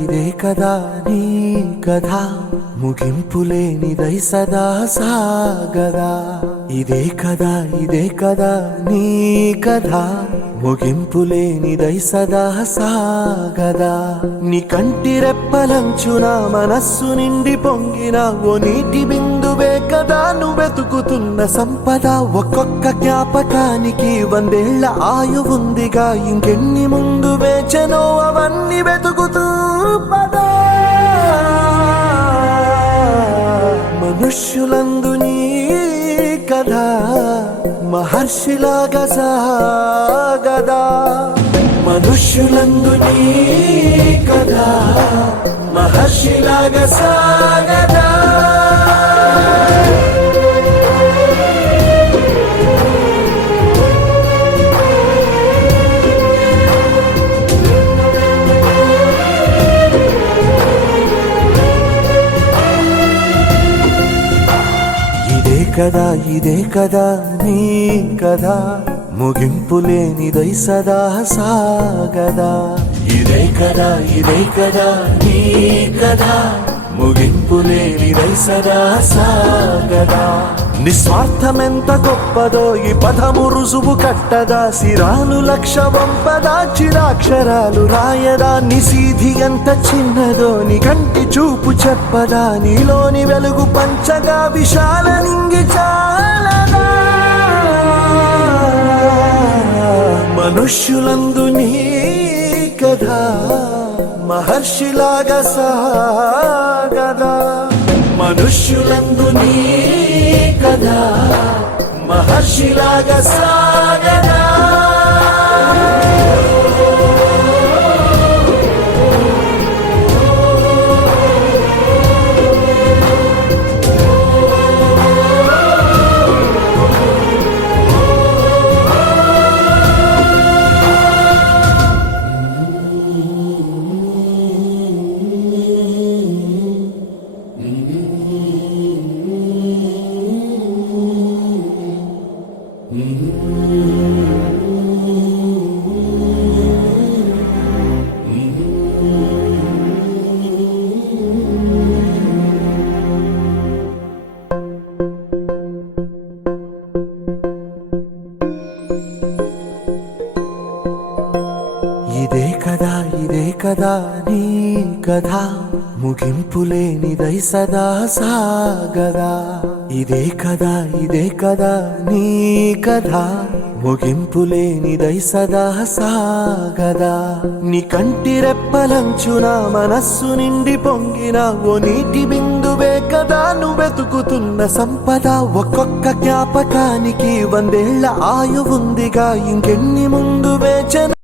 ఇదే కదా నీ కథ ముగింపులేనిదై సదా సాగదా. ఇదే కదా నీ కథ ముగింపులేనిదై సదా సాగదా. నీ కంటి రెప్పలంచున మనస్సు నిండి పొంగిన ఓ నీటి బిందువే కదా నువ్వెతుకుతున్న సంపద. ఒక్కొక్క జ్ఞాపకానికి 100 ఏళ్ల ఆయువుందిగా, ఇంకెన్ని ముందు వేచనో అవన్నీ వెతుకుతూ పదా. మనుష్యులందు నీ కథ మహర్షిలాగా సాగదా. మనుష్యులందు నీ కథ మహర్షిలాగా సాగదా. ఇదే కదా నీ కథ ముగింపులేనిదై సదా సాగదా. ఇదే కదా నీ కథ ముగింపులేనిదై సదా సాగదా. నిస్వార్థమెంత గొప్పదో ఈ పదము రుజువు కట్టదా. సిరాలు లక్ష వంపదా, చిరాక్షరాలు రాయదా. నిశీధి ఎంత చిన్నదో నీ కంటి చూపు చెప్పదా. నీలోని వెలుగు పంచగా విశాల నింగి చాలదా. మనుష్యులందు నీ కథ మహర్షిలాగా సాగదా. మనుష్యులందు నీ కథ మహర్షిలాగా సాగదా. ఇదే కదా నీ కథ ముగింపులేనిదై సదా సాగదా. ఇదే కదా నీ కథ ముగింపులేనిదై సదా సాగదా. నీ కంటి రెప్పలంచున మనస్సు నిండి పొంగిన ఓ నీటి బిందువే కదా నువ్వెతుకుతున్న సంపద. ఒక్కొక్క జ్ఞాపకానికి 100 ఏళ్ల ఆయువుందిగా, ఇంకెన్ని ముందు వేచన